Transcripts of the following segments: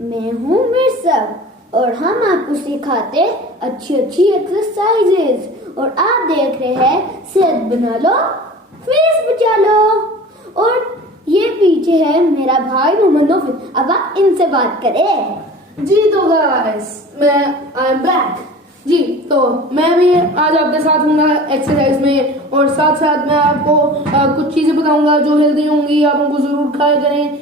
मैं हूँ मिर्सब और हम आपको सिखाते अच्छी अच्छी एक्सरसाइजेज और आप देख रहे हैं सेहत बना लो फेस बचा लो। और ये पीछे है मेरा भाई मोहम्मद नौफिल। अब आप इनसे बात करें। जी तो गाइस मैं आई एम बैक जी। तो मैं भी आज आपके साथ हूँगा एक्सरसाइज में और साथ साथ मैं आपको कुछ चीज़ें बताऊंगा जो हेल्दी होंगी, आप उनको ज़रूर खाया करें।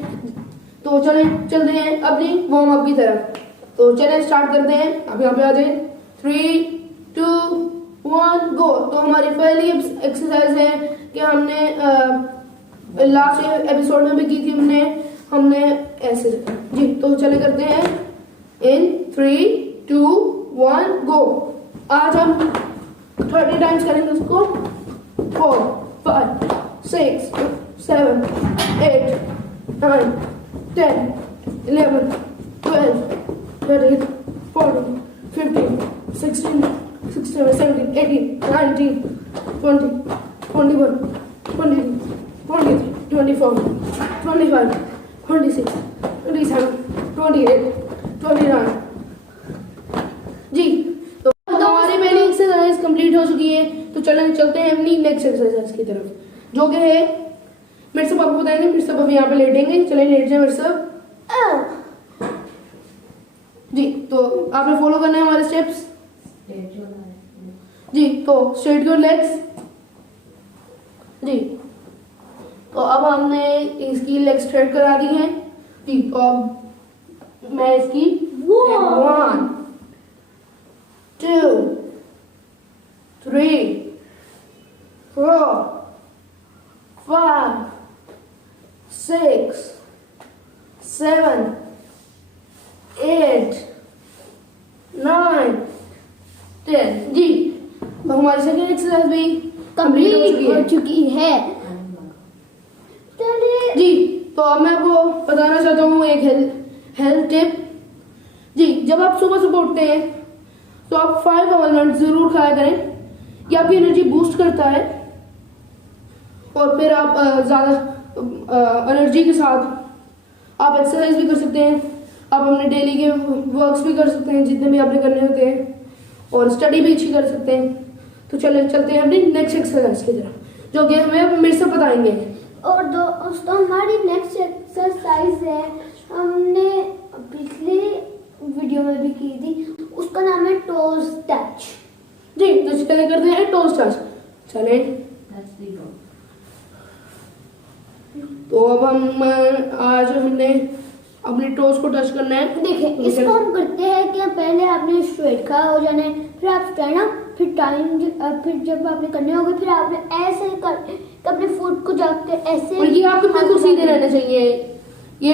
तो चलते हैं अपनी वार्म अप की तरफ। तो चलें स्टार्ट करते हैं। आप यहाँ पे आ जाए। 3, 2, 1 गो। तो हमारी पहली एक्सरसाइज है कि हमने लास्ट एपिसोड में भी की थी हमने ऐसे जी। तो चले करते हैं इन 3, 2, 1 गो। आज हम 30 टाइम्स करेंगे उसको। 4, 5, 6, 7, 8, 9, 10, 11, 12, 13, 14, 15, 16, 17, 18, 19, 20, 21, 22, 23, 24, 25, 26, 27, 28, 29 जी। तो हमारी पहली एक्सरसाइज कंप्लीट हो चुकी है। तो चलते हैं अपनी नेक्स्ट एक्सरसाइज की तरफ जो कि है मेरे सब आपको बताएंगे। मेरे सब अब यहाँ पे लेटेंगे। चले लेट जाए मेरे सब जी। तो आपने फॉलो करना है हमारे स्टेप्स जी। तो स्ट्रेट योर लेग्स जी। तो अब हमने इसकी लेग स्ट्रेट करा दी है जी। तो अब मैं इसकी 1, 2, 3, 4, 5, 6, 7, 8, 9, 10 जी। तो हमारी सेकेंड एक्सरसाइज भी कंप्लीट हो चुकी है जी। तो अब मैं आपको बताना चाहता हूँ एक हेल्थ टिप जी। जब आप सुबह सुबह उठते हैं तो आप 5 आलमंड जरूर खाया करें। ये आपकी एनर्जी बूस्ट करता है और फिर आप ज़्यादा एनर्जी के साथ आप एक्सरसाइज भी कर सकते हैं। आप अपने डेली के वर्क्स भी कर सकते हैं जितने भी आपने करने होते हैं और स्टडी भी अच्छी कर सकते हैं। तो चलते हैं अपनी नेक्स्ट एक्सरसाइज की तरफ जो कि हमें मेरे से बताएंगे। और दोस्तों हमारी नेक्स्ट एक्सरसाइज है हमने पिछली वीडियो में भी की थी, उसका नाम है टोज टच जी। तो चले करते हैं टोज टच। चले तो अब हम आज हमने अपने टोज को टच करना है। देखिए इसको हम करते हैं कि पहले आपने स्ट्रेट खड़ा हो जाना है, फिर आप स्टैंड अप, फिर जब आपने करने होंगे फिर आपने ऐसे कर अपने फुट को जाके ऐसे। और ये आपके बिल्कुल सीधे रहने चाहिए। ये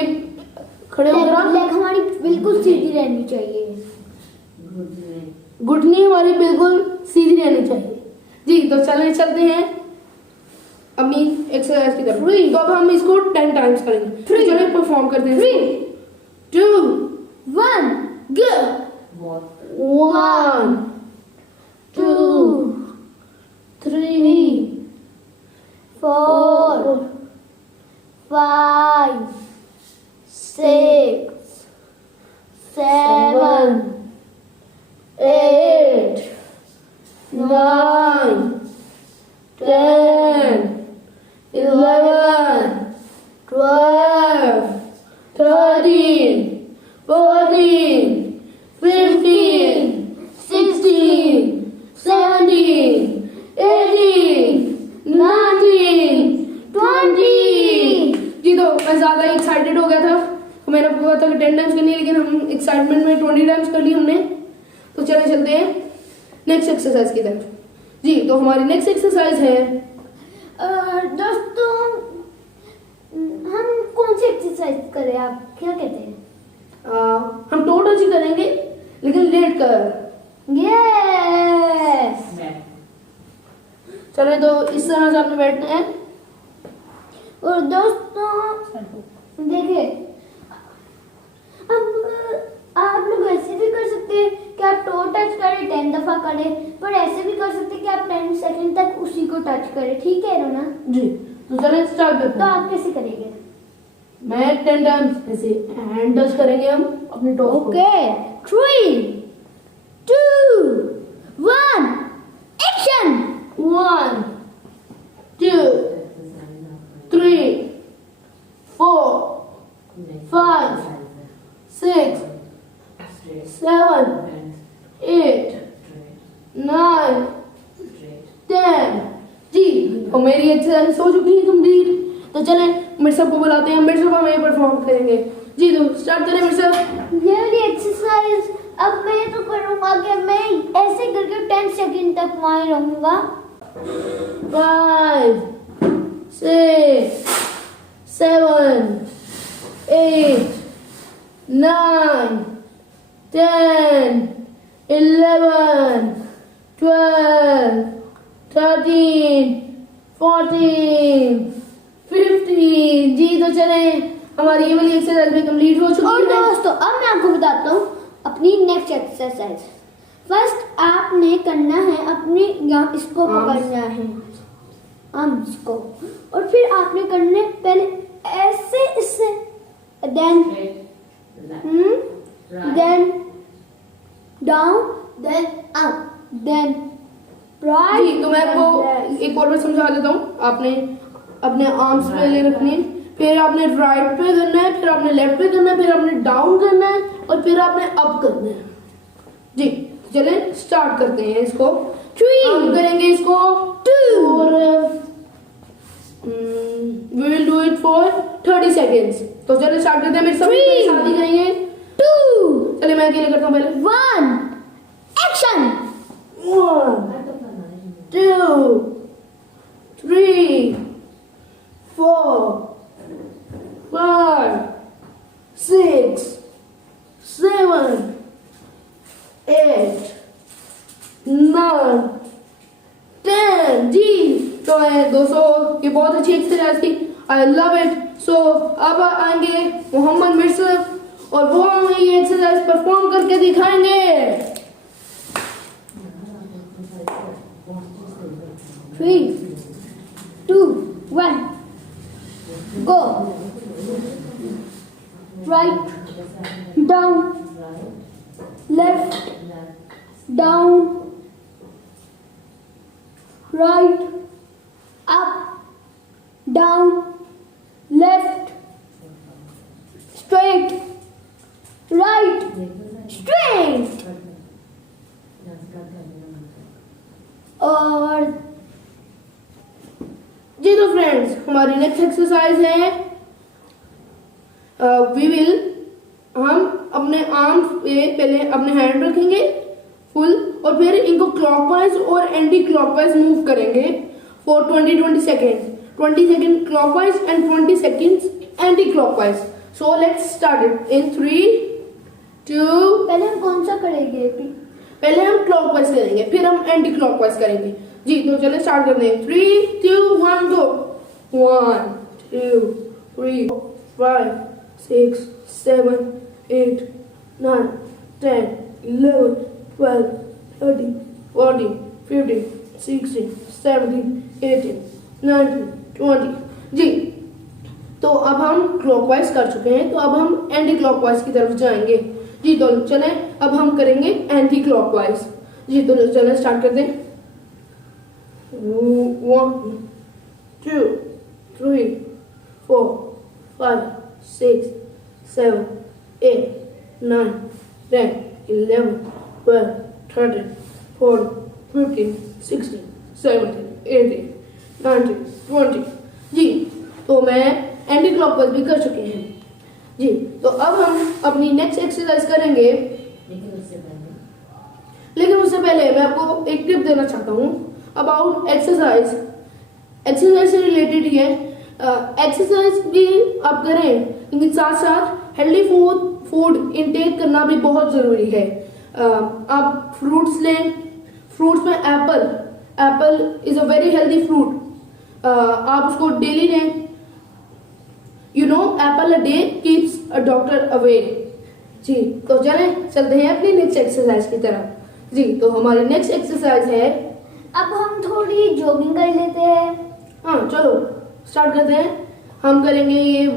खड़े होकर लेग हमारी बिल्कुल सीधी रहनी चाहिए, घुटनी हमारी बिल्कुल सीधी रहनी चाहिए जी। तो चलते हैं अपनी एक्सरसाइज की तरफ। तो अब हम इसको 10 टाइम्स करेंगे। तो चलिए परफॉर्म करते हैं। 3, 2, 1 गो। 1, 2, 3, 4, 5, 6, 7, 8, 9, 10, 11, 12, 13, 14, 15, 16, 17, 18, 19, 20 जी। तो मैं ज़्यादा एक्साइटेड हो गया था। मैंने आपको कहा था कि 10 टाइम्स करनी है लेकिन हम एक्साइटमेंट में 20 टाइम्स कर ली हमने। तो चलते हैं नेक्स्ट एक्सरसाइज की तरफ जी। तो हमारी नेक्स्ट एक्सरसाइज है दोस्तों हम कौन सी एक्सरसाइज करें, आप क्या कहते हैं? हम टो टच ही करेंगे लेकिन लेट कर। यस चले तो इस तरह से आपने बैठना है। और दोस्तों देखिए अब आप लोग ऐसे भी कर सकते हैं कि आप टो टच करें 10 दफा करें, पर ऐसे भी कर सकते हैं कि आप 10 सेकंड तक उसी को टच करें। ठीक है रोना जी। तो चलिए स्टार्ट करते तो हैं। आप कैसे करेंगे? मैं 10 टाइम्स ऐसे हैंड टच करेंगे हम अपने टॉस को। Okay. 3, 2, 1. Action. 1 2 3 4 5 6 7 8 9 10। जी, और मेरी एक्सरसाइज हो चुकी है कंप्लीट। तो चलें मिर्सब को बुलाते हैं, मिर्सब हमें परफॉर्म करेंगे। जी तो स्टार्ट करें मिर्सब। ये वाली एक्सरसाइज अब मैं तो करूँगा कि मैं ऐसे करके 10 सेकंड तक वहीं रहूँगा। 5 6 7 8 9 10 11 12 13 14 15। जी तो चलें हमारी ये वाली एक्सरसाइज भी कंप्लीट हो और चुकी है। दोस्तों अब मैं आपको बताता हूँ अपनी नेक्स्ट एक्सरसाइज। फर्स्ट आपने करना है अपनी यहाँ इसको Arms. पकड़ना है, आर्म्स को, और फिर आपने करने पहले ऐसे इससे, then then down, then up, then right. जी तो मैं आपको एक और बार समझा देता हूँ। आपने अपने आर्म्स पहले रखने हैं, फिर आपने राइट पे करना है, फिर आपने लेफ्ट पे करना है, फिर आपने डाउन करना है और फिर आपने अप करना है। जी चलें स्टार्ट करते हैं इसको। 3 हम करेंगे इसको 2 और we will do it for 30 seconds. तो चलिए स्टार्ट करते हैं। मेरे सब Three. साथ ही करेंगे। 2 चलिए मैं अकेले करता हूँ पहले। 1 एक्शन। 1 2 3 4 5 6 7 8 9 10। जी तो दोस्तों ये बहुत अच्छी एक्सरसाइज थी। I love it. सो अब आएंगे मोहम्मद मिर्सद और वो हमें ये एक्सरसाइज परफॉर्म करके दिखाएंगे। 3 2 1 go। Write down, left down, right up down, left straight, right straight. और जी तो फ्रेंड्स हमारी नेक्स्ट एक्सरसाइज है वी विल, हम अपने आर्म्स पे पहले अपने हैंड रखेंगे फुल और फिर इनको क्लॉकवाइज और एंटी क्लॉकवाइज मूव करेंगे for 20 second. 20 second clockwise and 20 seconds anti clockwise. So let's start it in 3 2। पहले हम कौन सा करेंगे? पहले हम क्लॉकवाइज करेंगे फिर हम एंटी क्लॉकवाइज करेंगे। जी तो चलिए स्टार्ट करते हैं। 3 2 1 गो। 1 2 3 5 6 7 8 9 10 11 12 13 14 15 16 17 18 19 20। जी तो अब हम क्लॉकवाइज कर चुके हैं तो अब हम एंटी क्लॉकवाइज की तरफ जाएंगे। जी तो चलें अब हम करेंगे एंटी क्लॉकवाइज। जी तो चलें स्टार्ट करते हैं। 1 2 3 4 5 6 7 8 9 10 11 12 13 14 15 16 17 18 19 20। जी तो मैं एंटी क्लॉकवाइज भी कर चुके हैं। जी तो अब हम अपनी नेक्स्ट एक्सरसाइज करेंगे। लेकिन उससे पहले मैं आपको एक टिप देना चाहता हूँ अबाउट एक्सरसाइज। एक्सरसाइज से रिलेटेड ही है। एक्सरसाइज भी आप करें लेकिन साथ साथ हेल्दी फूड इनटेक करना भी बहुत ज़रूरी है। आप फ्रूट्स लें। फ्रूट्स में apple is a very healthy fruit. आप उसको डेली लें। You know apple a day keeps a doctor away. जी तो चलते हैं अपनी नेक्स्ट एक्सरसाइज की तरफ। जी तो हमारी नेक्स्ट एक्सरसाइज है, अब हम थोड़ी जॉगिंग कर लेते हैं। हाँ चलो स्टार्ट करते हैं। हम करेंगे ये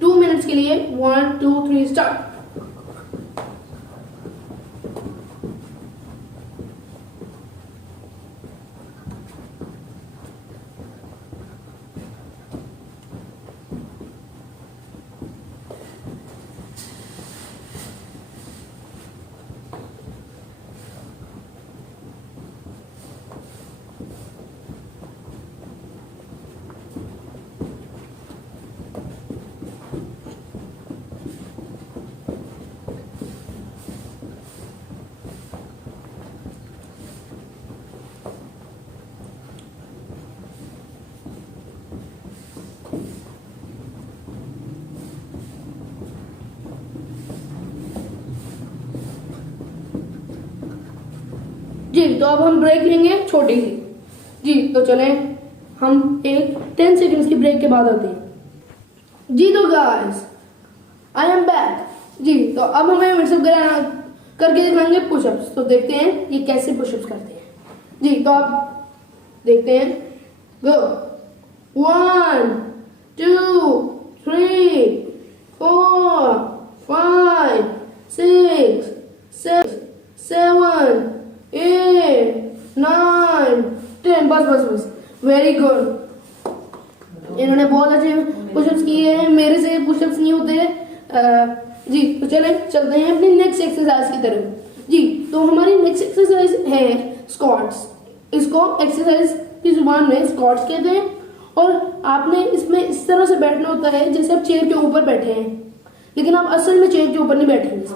2 मिनट्स के लिए 1 2 3 स्टार्ट। जी तो अब हम ब्रेक लेंगे छोटी सी। जी तो चलें हम एक 10 सेकंड्स की ब्रेक के बाद आते हैं। जी तो गाइस आई एम बैक। जी तो अब हमें मिक्सअप करके दिखाएंगे पुशअप्स। तो देखते हैं ये कैसे पुशअप्स करते हैं। जी तो आप देखते हैं। गो 1 2 3 4 5 6 7 8 9 10। बस बस बस वेरी गुड। इन्होंने बहुत अच्छे पुशअप्स किए हैं। मेरे से पुशअप्स नहीं होते। जी तो चलते हैं अपनी नेक्स्ट एक्सरसाइज की तरफ। जी तो हमारी नेक्स्ट एक्सरसाइज है स्क्वाट्स। इसको एक्सरसाइज की जुबान में स्क्वाट्स कहते हैं। और आपने इसमें इस तरह से बैठना होता है जैसे आप चेयर के ऊपर बैठे हैं, लेकिन आप असल में चेयर के ऊपर नहीं बैठेंगे,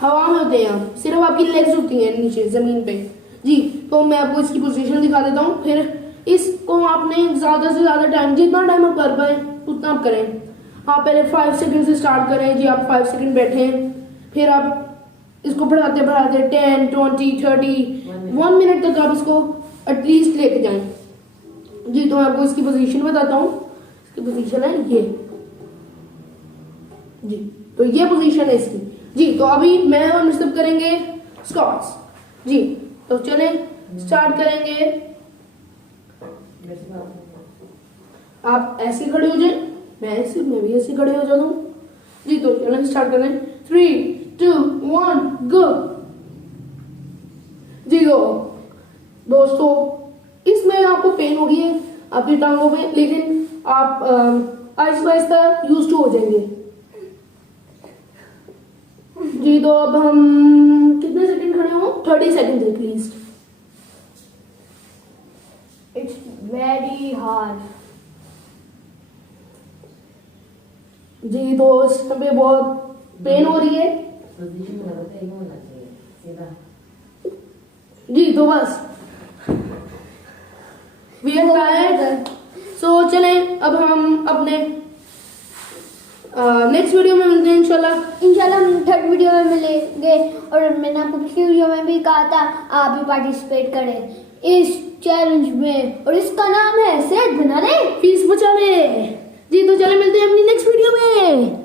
हवा में होते हैं आप। सिर्फ आपकी लेग्स होती हैं नीचे जमीन पे। जी तो मैं आपको इसकी पोजीशन दिखा देता हूँ। फिर इसको आपने ज्यादा से ज्यादा टाइम, जितना टाइम आप कर पाए उतना आप करें। आप पहले 5 सेकंड से स्टार्ट करें। जी आप 5 सेकंड बैठे, फिर आप इसको बढ़ाते बढ़ाते 10 20 30 1 मिनट तक आप इसको एटलीस्ट लेके जाएं। जी तो मैं आपको इसकी पोजीशन बताता हूँ। इसकी पोजीशन है ये। जी तो ये पोजीशन है इसकी। जी तो अभी मैं और मिस्टर करेंगे स्क्वाट्स। जी तो चलें स्टार्ट करेंगे। आप ऐसे खड़े हो जाए, मैं भी ऐसे खड़े हो जाता हूँ। जी तो चलें स्टार्ट करें। 3 2 1 गो। जी गो। दोस्तों इसमें आपको पेन होगी है आपकी टांगों में, लेकिन आप आहिस्ता आहिस्ता यूज टू हो जाएंगे। जी तो अब हम कितने सेकंड खड़े हो? 30 second at least. It's very hard. जी तो इस पे बहुत पेन हो रही है। जी तो बस वी आर टायर्ड। सो चलें अब हम अपने नेक्स्ट वीडियो में मिलते हैं इंशाल्लाह हम थर्ड वीडियो में मिलेंगे। और मैंने आपको पिछली वीडियो में भी कहा था आप भी पार्टिसिपेट करें इस चैलेंज में, और इसका नाम है सेहत बना ले फीस बचा ले। जी तो चले मिलते हैं अपनी नेक्स्ट वीडियो में।